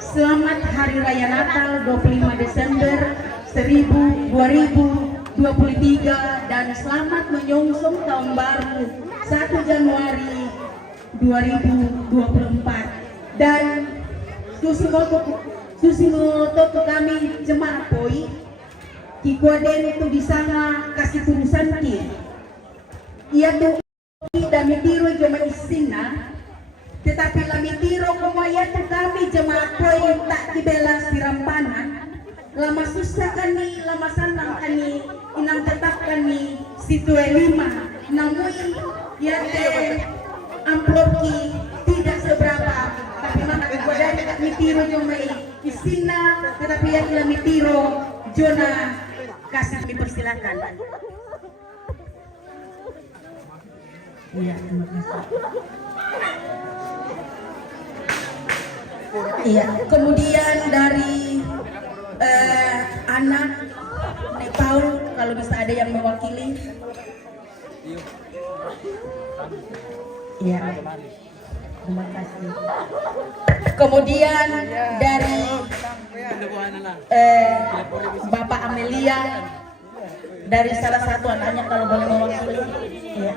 Selamat Hari Raya Natal 25 Desember 2023 dan selamat menyongsong tahun baru 1 Januari 2024. Dan Susimoto kami jemaat poi kikuaden itu di sana kasih tulisan ki ia tuh dami tiro joma isina tetapi lami tiro kumaya tuh kami jemaat poi tak dibela sirampanan lama susah kani lama sanang kani inang tetap kani situe 5 namun ya amplop ki tidak seberapa tapi mana kikuaden mitiro joma isina tetapi yang lami tiro Jona kasih dipersilakan. Iya, terima kasih. Iya, kemudian dari anak Nepal kalau bisa ada yang mewakili. Iya, terima kasih. Kemudian dari Bapak Amelia dari salah satu anaknya kalau boleh mewakili. Ya.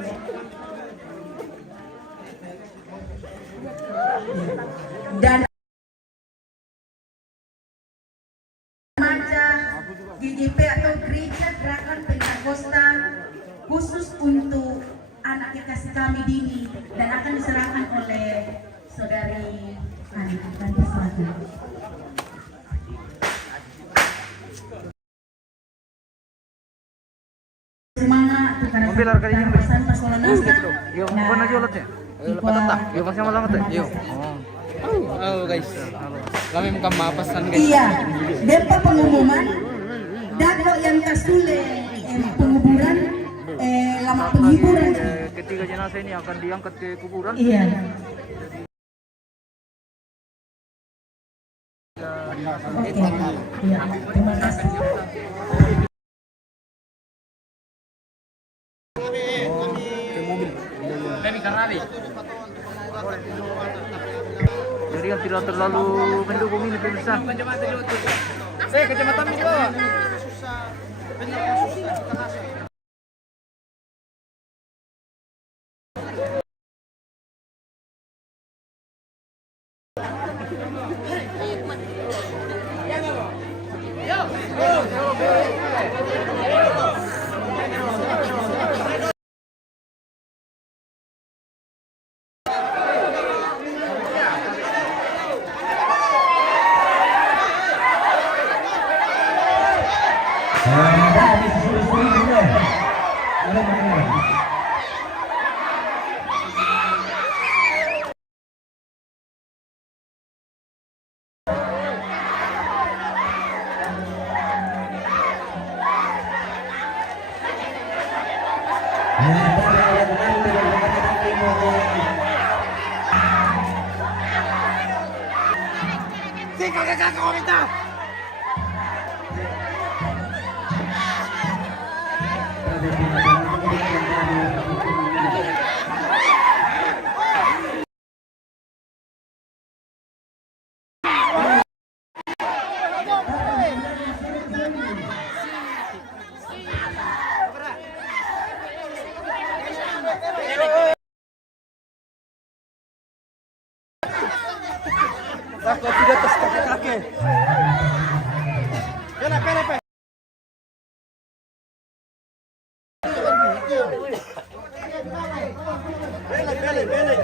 Dan remaja GGP atau Gereja Gerakan Pentakosta khusus untuk anak kekasih kami Dini dan akan diserahkan oleh saudari Ani. Akan diserahkan. Semangat karena pesan pasolan nasta. Yung apa lagi ulatnya? Patata. Yung masih malam tuh. Yung. Halo guys. Kami muka mapasan guys. Iya. Dempa pengumuman dago yang kasule penguburan lama penghiburan. Ketiga jenazah ini akan diangkat ke kuburan. Iya. Oke. Iya. Terima kasih. Jadi yang tidak terlalu mendukung ini pemirsa. Saya kecamatan itu. Takut tidak atas kaki-kaki. Pele.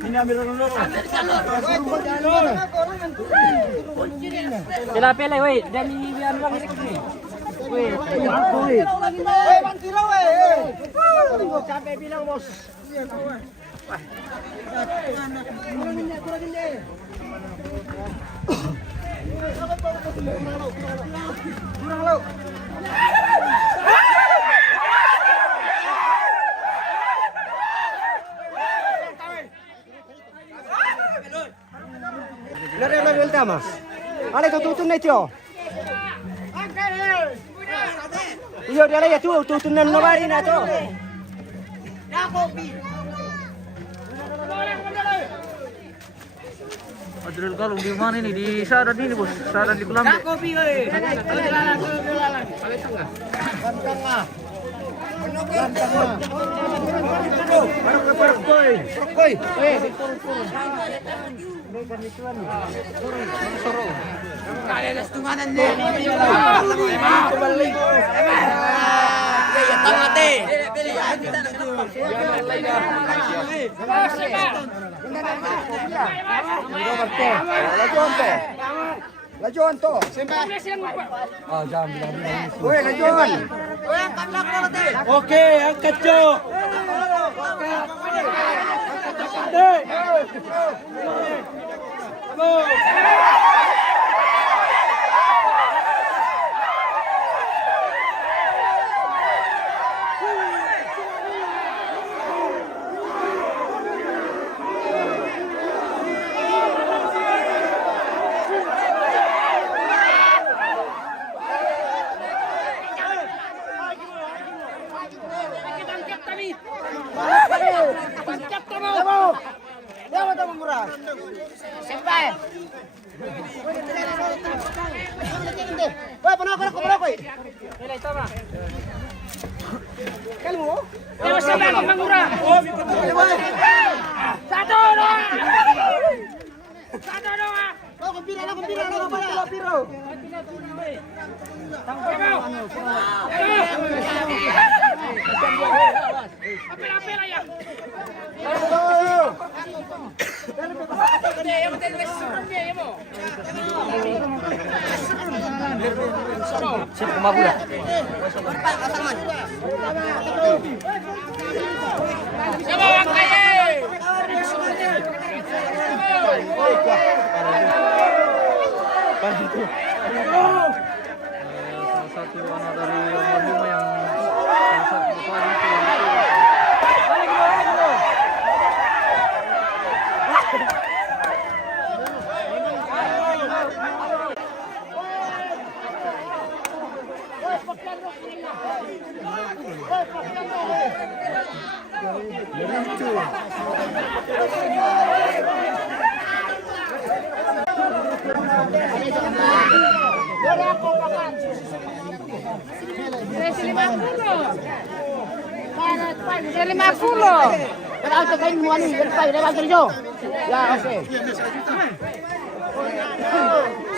Ini ambil dulu. Pela, weh, dan ini biar orang ini. Weh, Weh, bantira weh. sampai bilang bos. Lari vuelta más. Ale tutun na ito. Iyo dia lagi tutun na nawari na to. Adril Kalung di mana ini? Di Saran ini bos, Saran di Kulambe. Kopi oi. Lajuan to. Oh, jangan bilang. Woi, lajuan. Oke, angkat Jo. Sini kemabula. Salah satu anak dari almarhumah yang salah satu kepala itu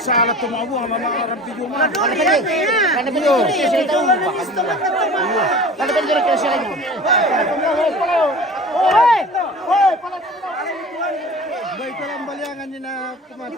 Salah tu mau buang mama orang tujuh mah. Karena begitu saya tahu. Kalau begitu saya tahu. Baik dalam baliangan ni na kumati.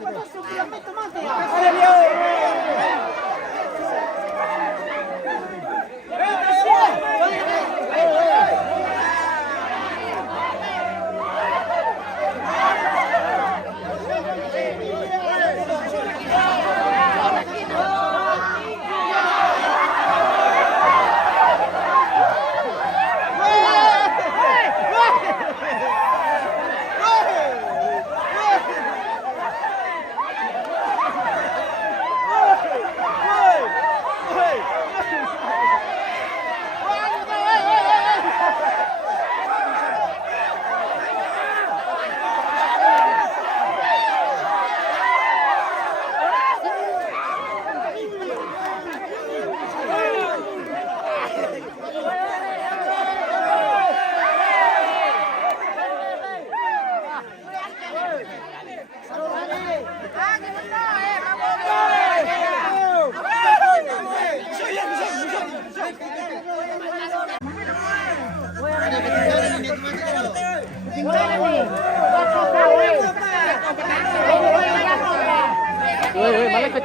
Woi, malaikat.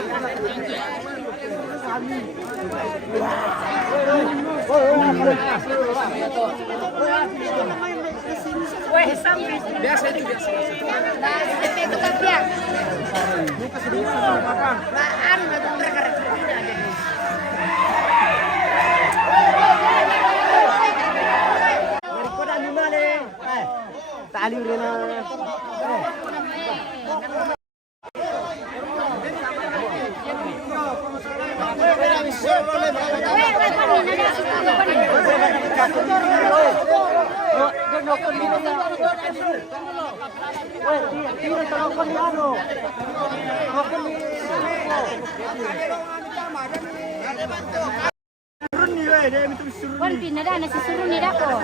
Biasa itu biasa. Itu kan dia. Laan itu mereka tali rena. Wan pinada na si Surun nila ko.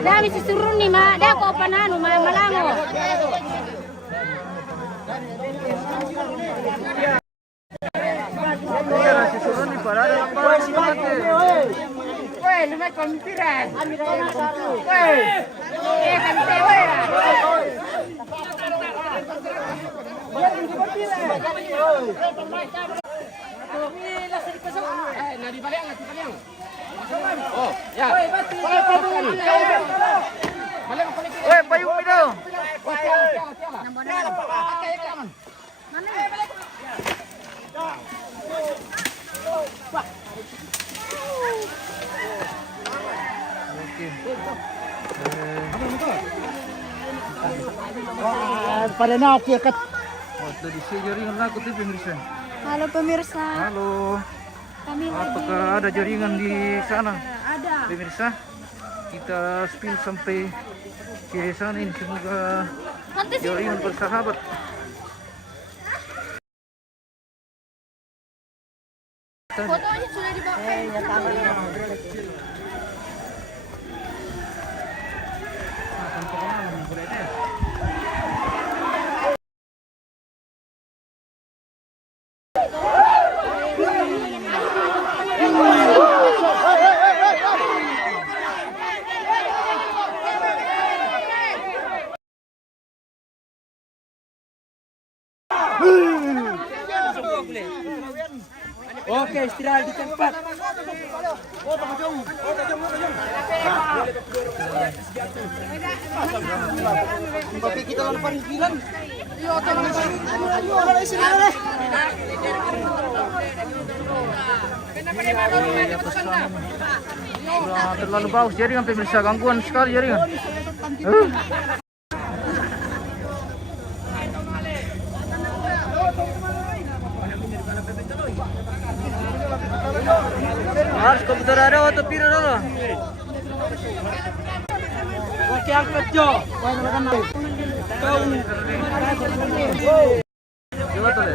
Dami si Surun ni ma, dako panano malango. Si Surun ni para dalam parang si Mate. Weh, lumay pamikiran. Weh, kante weh. Oh, ya. Weh, payung itu. Pada nak dia kat. Oh, tadi si jaringan lagu tuh pemirsa. Halo pemirsa, Halo. kami Apakah ada jaringan di sana? ada. Pemirsa, kita spill sampai ke sana ini, semoga Nanti sih jaringan bersahabat. fotonya sudah dibawa. Oke, istirahat di tempat. Tapi kita lawan panggilan. Yo, tolong. Ayo, ada sini ada. Sudah terlalu bagus jaringan pemirsa, gangguan sekali jaringan. Harus komputer ada atau pira dulu. Oke, angkat Jo. Coba tuh.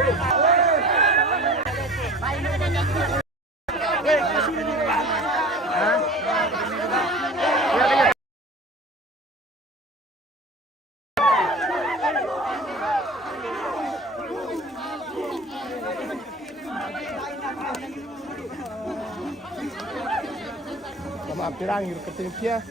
Sama pirang yur ketinggian.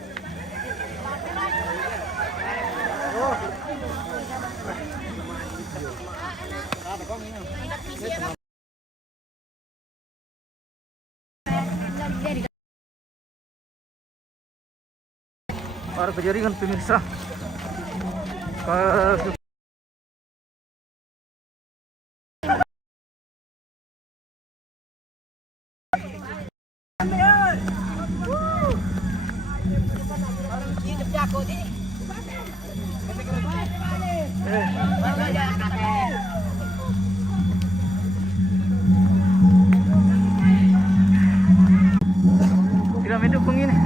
Para jaringan pemirsa. Tidak mendukung ini.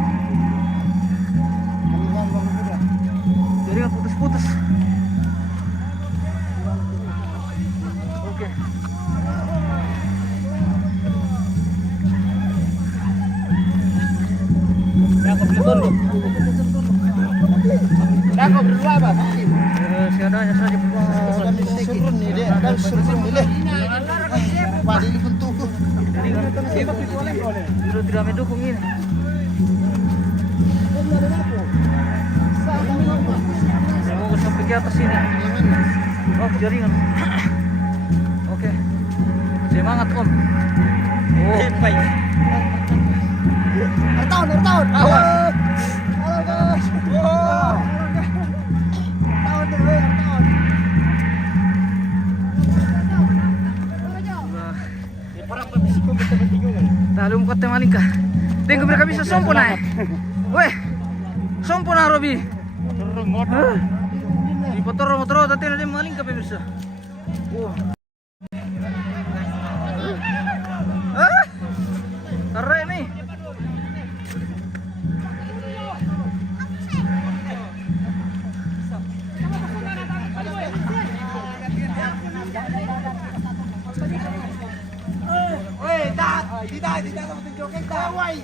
Jaringan putus-putus. Oke. Dah kau berdua apa? Seadanya saja. Kami surun ni dek, dan surun ni dek. Padi ni bentuk. Sudah tidak mendukung ini. Semoga sampai ke atas sini. Oh, jaringan. Oke. Semangat Om. Oh. Tahun. Awas. Halo guys. Wow. Tahun deh, tahun. Talong ko maling ka. Tingko mereka bisa sompo na eh. Weh. Sompo na Robi. Di motor tadi ada maling ka pemirsa. Wow. Keren nih. Tidak sama tunjukin dah. Woi,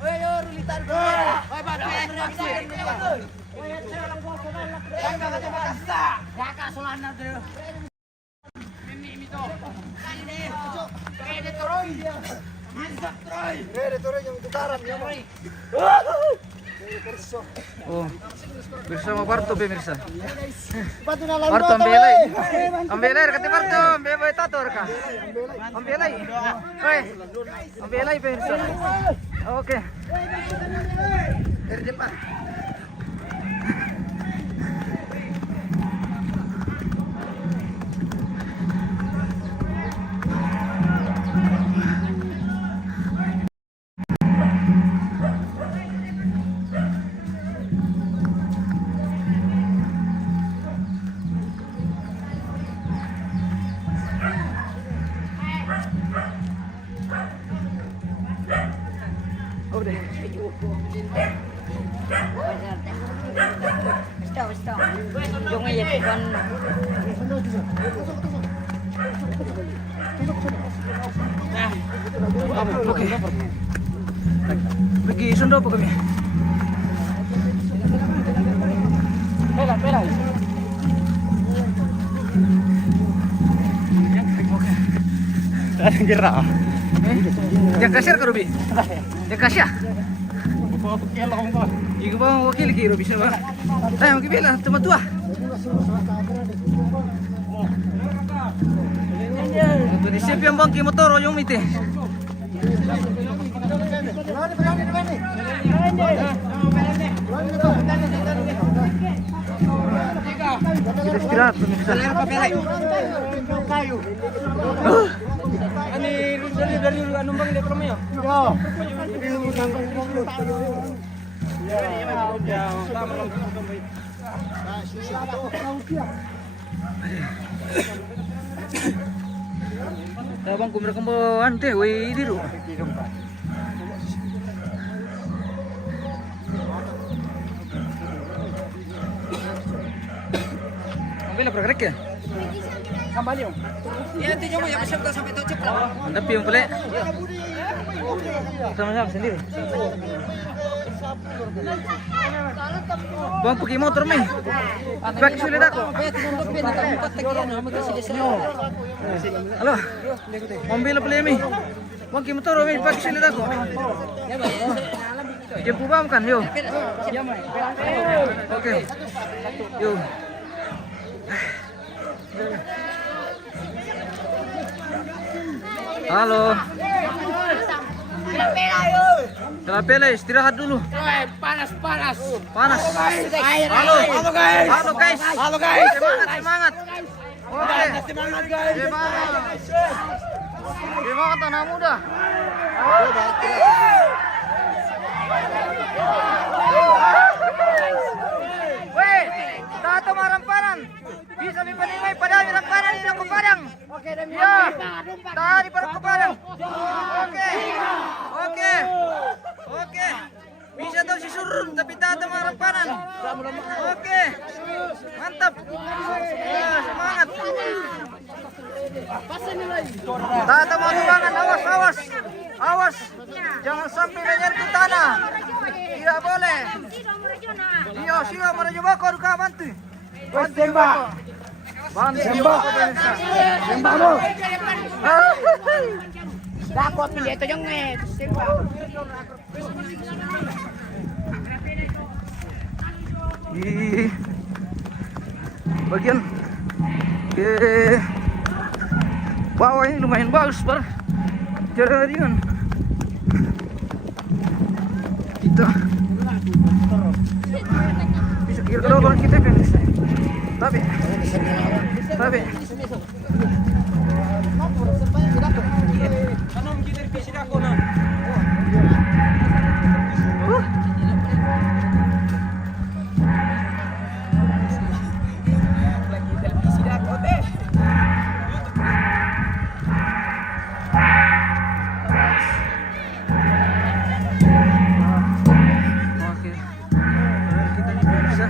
yo rulitan. Woi, bapak reaksi. Jangan kata makasa. Kakak solana deh. Ini to. Ini. Kede toroy. Mantap toroy. Kede toroy yang tutaran ya, Roy. Oh. Bersama Parto pemirsa. Patu na lang Parto ambelay. Ambelay kata Parto, ambelay tator ka. Ambelay. Oi. Ambelay pemirsa. Oke. Erjen Pak. Udah. Yung iyan Oke. Pergi sundo po kami. Pela. Kira. Yang kasir ka Robi? Yang kasya? Iku ba wakil ki Robi siya ba? Ay, magkibila, tumatua. Ito di siya yung bangki motor o yung miti. Istirahat pemirsa. Dari anu bang di Promeo. Tabang kumra kumbawan teh, woi diru. Ambil bergerak ya? Kembali om. Iya itu cuma yang masuk sampai itu cek. Mantap yang pula. Sama-sama sendiri. Bang pergi motor mi. Pakai sulit aku. Halo. Mobil beli mi. Bang pergi motor mi pakai sulit aku. Jemput bang kan yo. Oke. Yo. Halo. Pela istirahat dulu. Panas. Panas. Halo guys. Semangat. Oke. Semangat guys. Semangat anak muda. Weh, tato marampanan. Bisa dipanimay padahal marampanan ini aku padang. Ya, tadi baru ke padang. Oke. Bisa tahu si surun tapi tato marampanan. Oke. Mantap. Ya, semangat. Tato mau tuangan, awas. Jangan sampai menyentuh tanah. Tidak boleh. Iya, siapa menuju bako duka bantu. Tembak. Tembak mo. Dapat pilih itu yang tembak. Di bagian Bawah ini lumayan bagus, Bar. Jadi kan kita bisa kira kalau orang kita kan tapi oke, kita ini bisa.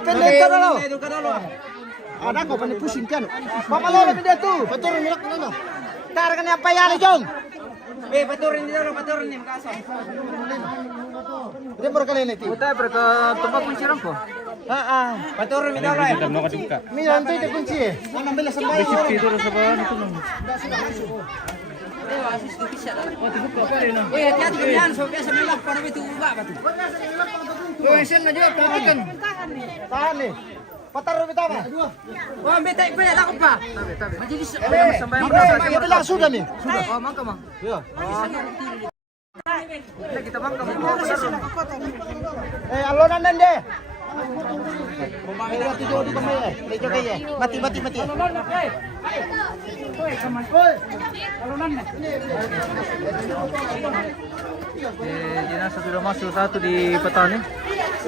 Pendek dulu. Ada kok pandai pusing kan. Papa lo dia tuh. Paturin milak mana? Tar kan apa ya Jong? Paturin dia lo, paturin nih makasih. Dia berkali ini. Kita berke tempat kunci rampo. Paturin dia lo. Mi nanti dia kunci. Mana ambil sampai. Bisi itu saban itu. Hati-hati kan soalnya sebelah pada itu ubah batu. Yo isen na juga perhatikan. Tahan nih. Patar kita apa? Wah, beta banyak takut, Pak. Tapi. Majelis sampai kita sudah nih. Sudah. Oh, mangka, Mang. Iya. Kita mangka. Alonan dan deh. Mati. Jenazah sudah masuk satu di petani,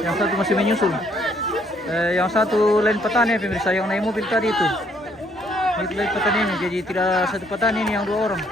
yang satu masih menyusul. Yang satu lain petani pemirsa yang naik mobil tadi itu. Itu lain petani ini, jadi tidak satu petani ini yang 2 orang.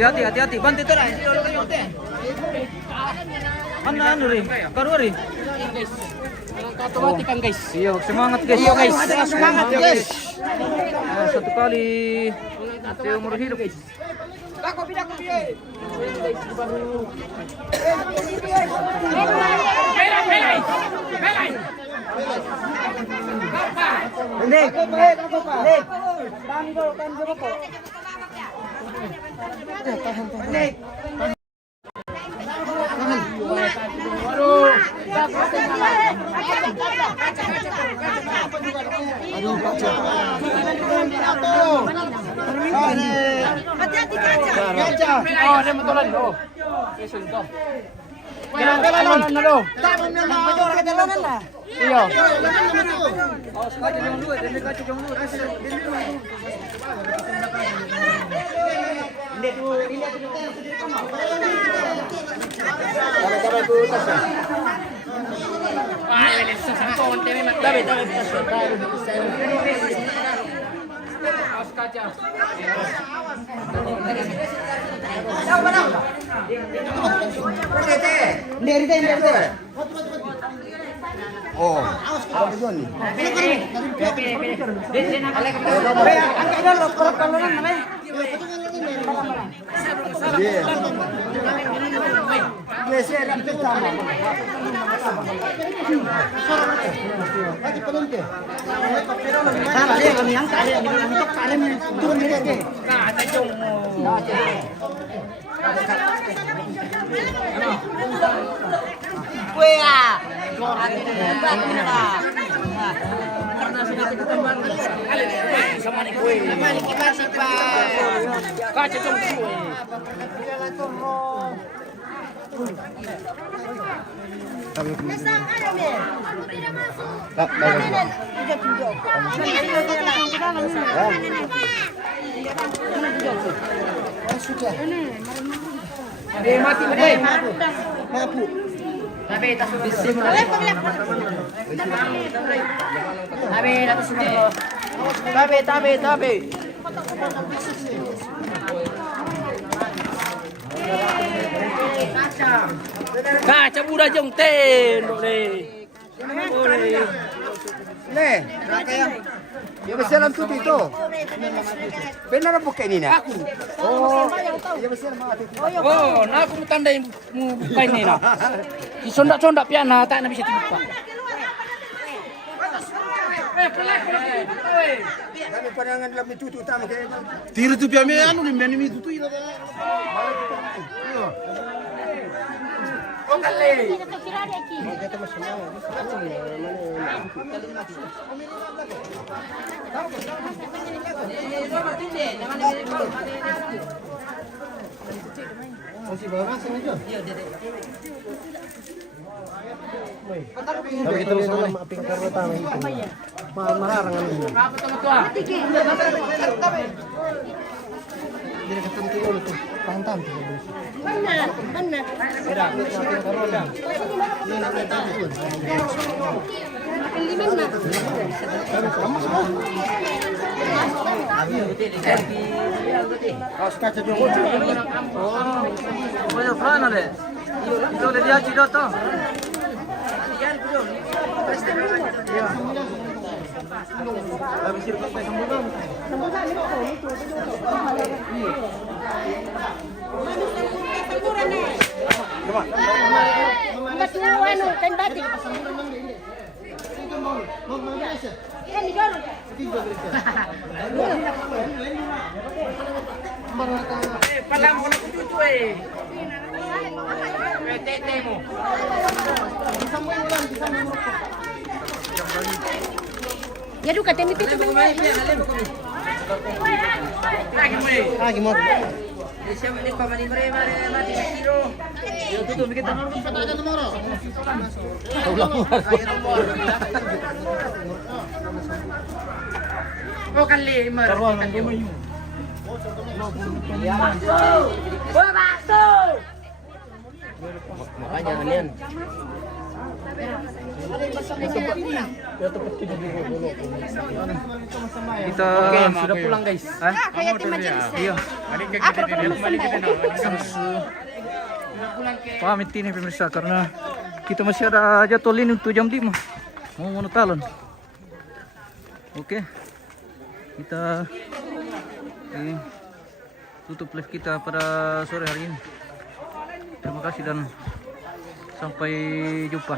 Hati-hati, bantu itu lah. Anu rin, karu rin. Otomatis kan guys. Iya, semangat guys. Iya guys, semangat ya guys. Satu kali seumur hidup. Dako bidak biye. Nek. Tanggol kan coba kok. Nek. Hati-hati kaca. Kaca. Oh, ada motoran. Oh. Kesun to. Jalan na lo. Major ka jalanan na. Iya. Oh, apa tujuan nih? Mati mampu. Tabe. Kaca budak jong ten boleh. Le, rakaya. Ya besaran tu itu. Benar apa kayak ini nak? Oh, ya besar mati. Oh, nak aku tandai mu buka ini nak. Di sondak-sondak piana tak nak bisa dibuka. Kami pandangan dalam itu utama kayak. Tiro tu piame anu ni meni tu tu ila. Oh kali. Tapi terus sama aping karena tanah itu. Mararangan ini. Apa teman-teman? Jadi ketemu dulu tuh. Pantan tuh. Benar. Kaca dulu. Oh, banyak fana deh. Itu udah dia cido tuh. Habis itu pakai sambutan. Palang ko na kututu eh. Tete mo. Ya duka temi pitu mo. Lagi mau. Siya ni pamani mati tiro. Yo tutup kita. Oh kali, Makanya anian. Kita Sudah pulang guys. Hah? Kaya ti majelis. Iya. Ako ka Pamit ini pemirsa karena kita masih ada jadwal ini untuk jam 5. Mau monotalon. Oke. Kita tutup live kita pada sore hari ini. Terima kasih dan sampai jumpa.